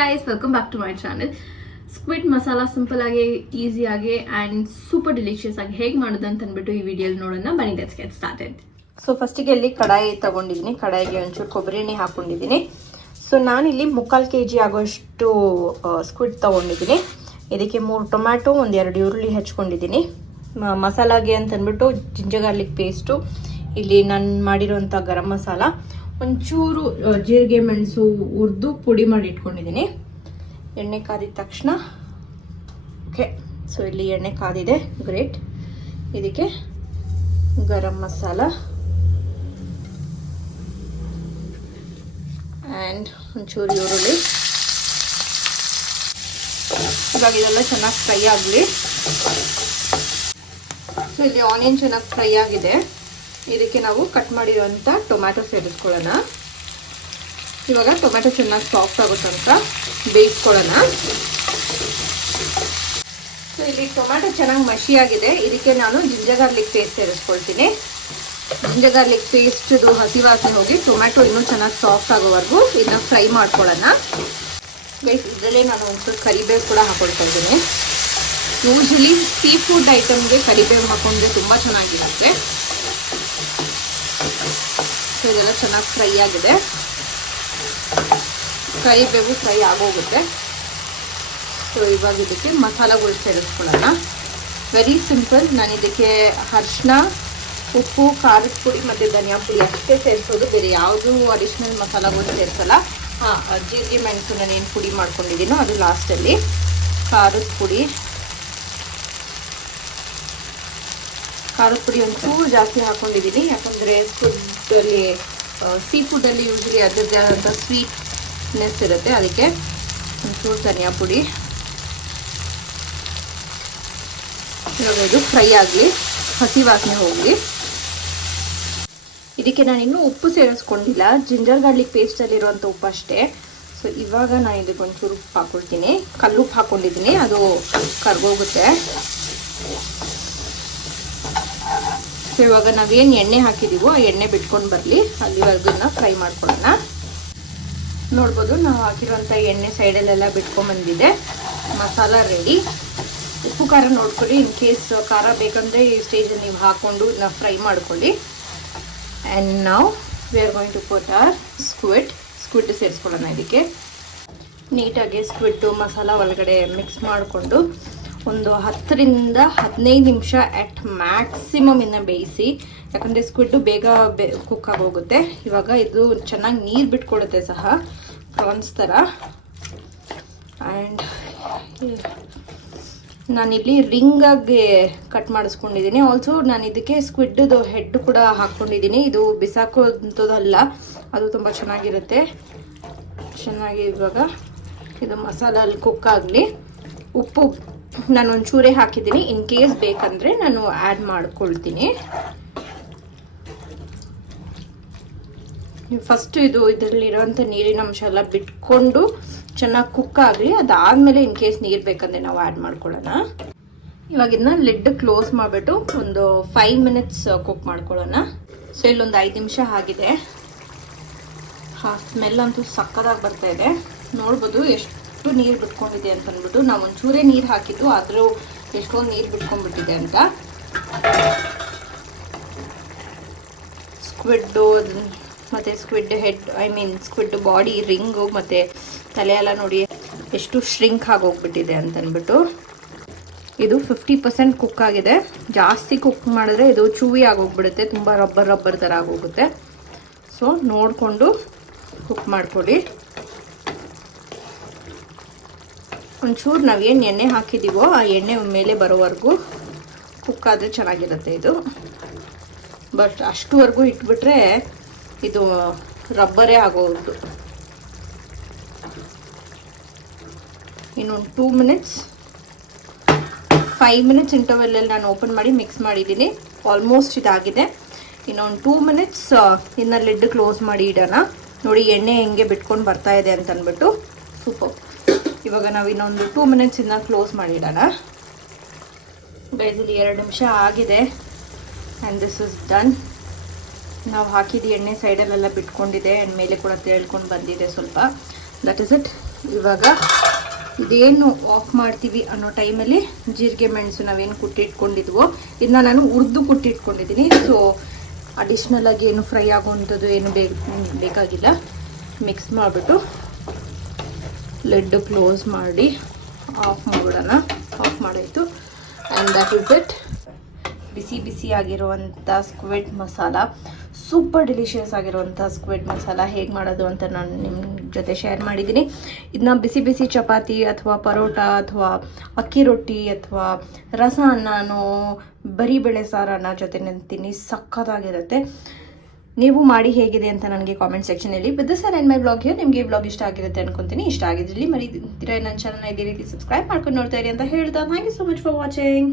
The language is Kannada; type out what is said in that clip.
guys, welcome back to my channel. Squid masala simple ಆಗಿ ಈಸಿ ಆಗಿ and super delicious ಆಗಿ ಹೇಗೆ ಮಾಡೋದು ಅಂತ ಅಂದ್ಬಿಟ್ಟು ಈ ವಿಡಿಯೋಲಿ ನೋಡೋಣ. ಬನ್ನಿ let's get started. ಸೊ ಫಸ್ಟಿಗೆ ಇಲ್ಲಿ ಕಡಾಯಿ ತಗೊಂಡಿದ್ದೀನಿ. ಕಡಾಯಿಗೆ ಒಂಚೂರು ಕೊಬ್ಬರಿ ಎಣ್ಣೆ ಹಾಕೊಂಡಿದ್ದೀನಿ. ಸೊ ನಾನಿಲ್ಲಿ 3/4 kg ಆಗೋಷ್ಟು ಸ್ಕ್ವಿಡ್ ತಗೊಂಡಿದ್ದೀನಿ. ಇದಕ್ಕೆ 3 ಟೊಮ್ಯಾಟೊ, 1-2 ಈರುಳ್ಳಿ ಹಚ್ಕೊಂಡಿದ್ದೀನಿ. ಮಸಾಲಾಗೆ ಅಂತ ಅಂದ್ಬಿಟ್ಟು ಜಿಂಜರ್ ಗಾರ್ಲಿಕ್ ಪೇಸ್ಟು, ಇಲ್ಲಿ ನಾನು ಮಾಡಿರೋಂಥ ಗರಂ ಮಸಾಲ, ಒಂಚೂರು ಜೀರಿಗೆ ಮೆಣಸು ಹುರಿದು ಪುಡಿ ಮಾಡಿ ಇಟ್ಕೊಂಡಿದ್ದೀನಿ. ಎಣ್ಣೆ ಕಾದಿದ ತಕ್ಷಣ ಓಕೆ, ಸೊ ಇಲ್ಲಿ ಎಣ್ಣೆ ಕಾದಿದೆ, ಗ್ರೇಟ್. ಇದಕ್ಕೆ ಗರಂ ಮಸಾಲ ಆ್ಯಂಡ್ ಒಂಚೂರು ಈರುಳ್ಳಿ. ಇವಾಗ ಇದೆಲ್ಲ ಚೆನ್ನಾಗಿ ಫ್ರೈ ಆಗಲಿ. ಸೊ ಇಲ್ಲಿ ಆನಿಯನ್ ಚೆನ್ನಾಗಿ ಫ್ರೈ ಆಗಿದೆ. ಇದಕ್ಕೆ ನಾವು ಕಟ್ ಮಾಡಿರೋಂಥ ಟೊಮ್ಯಾಟೊ ಸೇರಿಸ್ಕೊಳ್ಳೋಣ. ಇವಾಗ ಟೊಮ್ಯಾಟೊ ಚೆನ್ನಾಗಿ ಸಾಫ್ಟ್ ಆಗೋ ತನಕ ಬೇಯಿಸ್ಕೊಳ್ಳೋಣ. ಸೊ ಇಲ್ಲಿ ಟೊಮ್ಯಾಟೊ ಚೆನ್ನಾಗಿ ಮಷಿಯಾಗಿದೆ. ಇದಕ್ಕೆ ನಾನು ಜಿಂಜರ್ ಗಾರ್ಲಿಕ್ ಪೇಸ್ಟ್ ಸೇರಿಸ್ಕೊಳ್ತೀನಿ. ಜಿಂಜರ್ ಗಾರ್ಲಿಕ್ ಪೇಸ್ಟ್ದು ಹಸಿ ವಾಸನೆ ಹೋಗಿ ಟೊಮ್ಯಾಟೊ ಇನ್ನೂ ಚೆನ್ನಾಗಿ ಸಾಫ್ಟ್ ಆಗೋವರೆಗೂ ಇದನ್ನ ಫ್ರೈ ಮಾಡ್ಕೊಳ್ಳೋಣ. ಗೈಸ್, ಇದರಲ್ಲೇ ನಾನು ಒಂಚೂರು ಕರಿಬೇವು ಕೂಡ ಹಾಕೊಳ್ತಾ ಇದ್ದೀನಿ. ಯೂಶಲಿ ಸೀ ಫುಡ್ ಐಟಮ್ಗೆ ಕರಿಬೇವು ಹಾಕೊಂಡ್ರೆ ತುಂಬ ಚೆನ್ನಾಗಿರುತ್ತೆ. ಸೊ ಇದೆಲ್ಲ ಚೆನ್ನಾಗಿ ಫ್ರೈ ಆಗಿದೆ. ಕರಿಬೇವು ಫ್ರೈ ಆಗೋಗುತ್ತೆ. ಸೊ ಇವಾಗ ಇದಕ್ಕೆ ಮಸಾಲೆಗಳು ಸೇರಿಸ್ಕೊಳ್ಳೋಣ. Very simple. ನಾನು ಇದಕ್ಕೆ ಅರಿಶಿನ, ಉಪ್ಪು, ಖಾರದ ಪುಡಿ ಮತ್ತು ಧನಿಯಾ ಪುಡಿ ಅಷ್ಟೇ ಸೇರಿಸೋದು. ಬೇರೆ ಯಾವುದೂ ಅಡಿಷ್ನಲ್ ಮಸಾಲೆಗಳು ಸೇರಿಸಲ್ಲ. ಜೀರಿಗೆ ಮೆಣಸು ನಾನೇನು ಪುಡಿ ಮಾಡ್ಕೊಂಡಿದ್ದೀನೋ ಅದು ಲಾಸ್ಟಲ್ಲಿ. ಖಾರದ ಪುಡಿ ಒಂಚೂರು ಜಾಸ್ತಿ ಹಾಕ್ಕೊಂಡಿದ್ದೀನಿ, ಯಾಕಂದರೆ ಫುಡ್ಡಲ್ಲಿ ಸೀ ಫುಡ್ಡಲ್ಲಿ ಯೂಶಲಿ ಅದರದ್ದೇ ಆದಂಥ ಸ್ವೀಟ್ನೆಸ್ ಇರುತ್ತೆ. ಅದಕ್ಕೆ ಒಂಚೂರು ಧನಿಯಾ ಪುಡಿ. ಇವಾಗ ಇದು ಫ್ರೈ ಆಗಲಿ, ಹಸಿ ವಾಸನೆ ಹೋಗಲಿ. ಇದಕ್ಕೆ ನಾನು ಇನ್ನೂ ಉಪ್ಪು ಸೇರಿಸ್ಕೊಂಡಿಲ್ಲ, ಜಿಂಜರ್ ಗಾರ್ಲಿಕ್ ಪೇಸ್ಟಲ್ಲಿರುವಂಥ ಉಪ್ಪು ಅಷ್ಟೇ. ಸೊ ಇವಾಗ ನಾನು ಇದಕ್ಕೆ ಒಂಚೂರು ಉಪ್ಪು ಹಾಕ್ಕೊಳ್ತೀನಿ. ಕಲ್ಲುಪ್ಪು ಹಾಕ್ಕೊಂಡಿದ್ದೀನಿ, ಅದು ಕರ್ಗೋಗುತ್ತೆ. ಸೊ ಇವಾಗ ನಾವೇನು ಎಣ್ಣೆ ಹಾಕಿದ್ದೀವೋ ಆ ಎಣ್ಣೆ ಬಿಟ್ಕೊಂಡು ಬರಲಿ, ಅಲ್ಲಿವರೆಗೂ ಫ್ರೈ ಮಾಡ್ಕೊಳ್ಳೋಣ. ನೋಡ್ಬೋದು, ನಾವು ಹಾಕಿರೋಂಥ ಎಣ್ಣೆ ಸೈಡಲ್ಲೆಲ್ಲ ಬಿಟ್ಕೊಂಡ್ಬಂದಿದೆ. ಮಸಾಲ ರೆಡಿ. ಉಪ್ಪು ಖಾರ ನೋಡ್ಕೊಳ್ಳಿ. ಇನ್ ಕೇಸ್ ಖಾರ ಬೇಕಂದರೆ ಈ ಸ್ಟೇಜಲ್ಲಿ ನೀವು ಹಾಕ್ಕೊಂಡು ಇದನ್ನ ಫ್ರೈ ಮಾಡ್ಕೊಳ್ಳಿ. ಆ್ಯಂಡ್ ನಾವು we are going to put our squid ಸೇರಿಸ್ಕೊಳ್ಳೋಣ. ಇದಕ್ಕೆ ನೀಟಾಗಿ ಸ್ಕ್ವಿಡ್ಡು ಮಸಾಲ ಒಳಗಡೆ ಮಿಕ್ಸ್ ಮಾಡಿಕೊಂಡು ಒಂದು 10ರಿಂದ 15 ನಿಮಿಷ ಅಟ್ ಮ್ಯಾಕ್ಸಿಮಮ್ ಇನ್ನು ಬೇಯಿಸಿ, ಯಾಕಂದರೆ ಸ್ಕ್ವಿಡ್ಡು ಬೇಗ ಕುಕ್ ಆಗೋಗುತ್ತೆ. ಇವಾಗ ಇದು ಚೆನ್ನಾಗಿ ನೀರು ಬಿಟ್ಕೊಡುತ್ತೆ ಸಹ, ಪ್ರಾನ್ಸ್ ಥರ. ಆ್ಯಂಡ್ ನಾನಿಲ್ಲಿ ರಿಂಗಾಗಿ ಕಟ್ ಮಾಡಿಸ್ಕೊಂಡಿದ್ದೀನಿ. ಆಲ್ಸೋ ನಾನು ಇದಕ್ಕೆ ಸ್ಕ್ವಿಡ್ದು ಹೆಡ್ ಕೂಡ ಹಾಕ್ಕೊಂಡಿದ್ದೀನಿ. ಇದು ಬಿಸಾಕೋಂಥದ್ದಲ್ಲ, ಅದು ತುಂಬ ಚೆನ್ನಾಗಿರುತ್ತೆ. ಚೆನ್ನಾಗಿ ಇವಾಗ ಇದು ಮಸಾಲ ಅಲ್ಲಿ ಕುಕ್ ಆಗಲಿ. ಉಪ್ಪು ನಾನು ಒಂಚೂರೇ ಹಾಕಿದ್ದೀನಿ, ಇನ್ ಕೇಸ್ ಬೇಕಂದರೆ ನಾನು ಆ್ಯಡ್ ಮಾಡ್ಕೊಳ್ತೀನಿ. ಫಸ್ಟು ಇದರಲ್ಲಿರೋಂಥ ನೀರಿನ ಅಂಶ ಎಲ್ಲ ಬಿಟ್ಕೊಂಡು ಚೆನ್ನಾಗಿ ಕುಕ್ ಆಗಲಿ. ಅದಾದಮೇಲೆ ಇನ್ ಕೇಸ್ ನೀರು ಬೇಕಂದರೆ ನಾವು ಆ್ಯಡ್ ಮಾಡ್ಕೊಳ್ಳೋಣ. ಇವಾಗ ಇದನ್ನ ಲಿಡ್ ಕ್ಲೋಸ್ ಮಾಡಿಬಿಟ್ಟು ಒಂದು 5 ಮಿನಿಟ್ಸ್ ಕುಕ್ ಮಾಡ್ಕೊಳ್ಳೋಣ. ಸೊ ಇಲ್ಲೊಂದು 5 ನಿಮಿಷ ಆಗಿದೆ. ಸ್ಮೆಲ್ ಅಂತೂ ಸಕ್ಕತ್ತಾಗಿ ಬರ್ತಾ ಇದೆ. ನೋಡ್ಬೋದು ಎಷ್ಟು ನೀರು ಬಿಟ್ಕೊಂಡಿದೆ ಅಂತ ಅಂದ್ಬಿಟ್ಟು. ನಾವು ಒಂಚೂರೇ ನೀರು ಹಾಕಿದ್ದು, ಆದರೂ ಎಷ್ಟೊಂದು ನೀರು ಬಿಟ್ಕೊಂಡ್ಬಿಟ್ಟಿದೆ ಅಂತ. ಸ್ಕ್ವಿಡ್ಡು ಮತ್ತು squid head, squid body, ring ಮತ್ತು ತಲೆ ಎಲ್ಲ ನೋಡಿ ಎಷ್ಟು ಶ್ರಿಂಕ್ ಆಗೋಗ್ಬಿಟ್ಟಿದೆ ಅಂತಂದ್ಬಿಟ್ಟು. ಇದು 50% ಕುಕ್ ಆಗಿದೆ. ಜಾಸ್ತಿ ಕುಕ್ ಮಾಡಿದ್ರೆ ಇದು ಚೂವಿ ಆಗೋಗ್ಬಿಡುತ್ತೆ, ತುಂಬ ರಬ್ಬರ್ ಥರ ಆಗೋಗುತ್ತೆ. ಸೊ ನೋಡಿಕೊಂಡು ಕುಕ್ ಮಾಡ್ಕೊಳ್ಳಿ. ಒಂಚೂರು ನಾವೇನು ಎಣ್ಣೆ ಹಾಕಿದ್ದೀವೋ ಆ ಎಣ್ಣೆ ಮೇಲೆ ಬರೋವರೆಗೂ ಕುಕ್ ಆದರೆ ಚೆನ್ನಾಗಿರುತ್ತೆ ಇದು. ಬಟ್ ಅಷ್ಟುವರೆಗೂ ಇಟ್ಬಿಟ್ರೆ ಇದು ರಬ್ಬರೇ ಆಗೋದು. ಇನ್ನೊಂದು 2 ಮಿನಿಟ್ಸ್, 5 ಮಿನಿಟ್ಸ್ ಇಂಟರ್ವೆಲ್ಲಲ್ಲಿ ನಾನು ಓಪನ್ ಮಾಡಿ ಮಿಕ್ಸ್ ಮಾಡಿದ್ದೀನಿ. ಆಲ್ಮೋಸ್ಟ್ ಇದಾಗಿದೆ. ಇನ್ನೊಂದು 2 ಮಿನಿಟ್ಸ್ ಇನ್ನು ಲಿಡ್ ಕ್ಲೋಸ್ ಮಾಡಿ ಇಡೋಣ. ನೋಡಿ ಎಣ್ಣೆ ಹೆಂಗೆ ಬಿಟ್ಕೊಂಡು ಬರ್ತಾ ಇದೆ ಅಂತ ಅಂದ್ಬಿಟ್ಟು. ಸೂಪರ್. ಇವಾಗ ನಾವು ಇನ್ನೊಂದು 2 ಮಿನಿಟ್ಸ್ ಇನ್ನು ಕ್ಲೋಸ್ ಮಾಡಿಡೋಣ. ಗೈಸ್, ಇಲ್ಲಿ 2 ನಿಮಿಷ ಆಗಿದೆ ಆ್ಯಂಡ್ ದಿಸ್ ಇಸ್ ಡನ್. ನಾವು ಹಾಕಿದ ಎಣ್ಣೆ ಸೈಡಲ್ಲೆಲ್ಲ ಬಿಟ್ಕೊಂಡಿದೆ ಆ್ಯಂಡ್ ಮೇಲೆ ಕೂಡ ತೇಳ್ಕೊಂಡು ಬಂದಿದೆ ಸ್ವಲ್ಪ. That is it. ಇವಾಗ ಇದೇನು ಆಫ್ ಮಾಡ್ತೀವಿ ಅನ್ನೋ ಟೈಮಲ್ಲಿ ಜೀರಿಗೆ ಮೆಣಸು ನಾವೇನು ಕುಟ್ಟಿಟ್ಕೊಂಡಿದ್ವೋ ಇದನ್ನ ನಾನು ಹುರಿದು ಕುಟ್ಟಿಟ್ಕೊಂಡಿದ್ದೀನಿ. ಸೊ ಅಡಿಷ್ನಲ್ ಆಗಿ ಏನು ಫ್ರೈ ಆಗುವಂಥದ್ದು ಏನು ಬೇಕಾಗಿಲ್ಲ. ಮಿಕ್ಸ್ ಮಾಡಿಬಿಟ್ಟು ಲಿಡ್ ಕ್ಲೋಸ್ ಮಾಡಿ ಆಫ್ ಮಾಡೋಣ. ಆಫ್ ಮಾಡಾಯಿತು. And that is it. ಬಿಸಿ ಬಿಸಿ ಆಗಿರುವಂಥ ಸ್ಕ್ವಿಡ್ ಮಸಾಲ, ಸೂಪರ್ ಡಿಲಿಷಿಯಸ್ ಆಗಿರುವಂಥ ಸ್ಕ್ವಿಡ್ ಮಸಾಲ ಹೇಗೆ ಮಾಡೋದು ಅಂತ ನಾನು ನಿಮ್ಮ ಜೊತೆ ಶೇರ್ ಮಾಡಿದ್ದೀನಿ. ಇದನ್ನ ಬಿಸಿ ಬಿಸಿ ಚಪಾತಿ ಅಥವಾ ಪರೋಟ ಅಥವಾ ಅಕ್ಕಿ ರೊಟ್ಟಿ ಅಥವಾ ರಸ ಅನ್ನನೋ ಬರೀ ಬೇಳೆ ಸಾರು ಅನ್ನೋ ಜೊತೆ ತಿನ್ನಿ, ಸಖತ್ತಾಗಿರುತ್ತೆ. ನೀವು ಮಾಡಿ ಹೇಗಿದೆ ಅಂತ ನನಗೆ ಕಾಮೆಂಟ್ ಸೆಕ್ಷನಲ್ಲಿ with this and my blog here. ನಿಮಗೆ ಈ ಬ್ಲಾಗ್ ಇಷ್ಟ ಆಗಿರುತ್ತೆ ಅನ್ಕೊಂತೀನಿ. ಇಷ್ಟ ಆಗಿದ್ರಲ್ಲಿ ಮರಿದಿರ ನನ್ನ ಚಾನಲ್ನ ಇದೇ ರೀತಿ ಸಬ್ಸ್ಕ್ರೈಬ್ ಮಾಡ್ಕೊಂಡು ನೋಡ್ತಾ ಇರಿ ಅಂತ ಹೇಳ್ತಾ thank you so much for watching.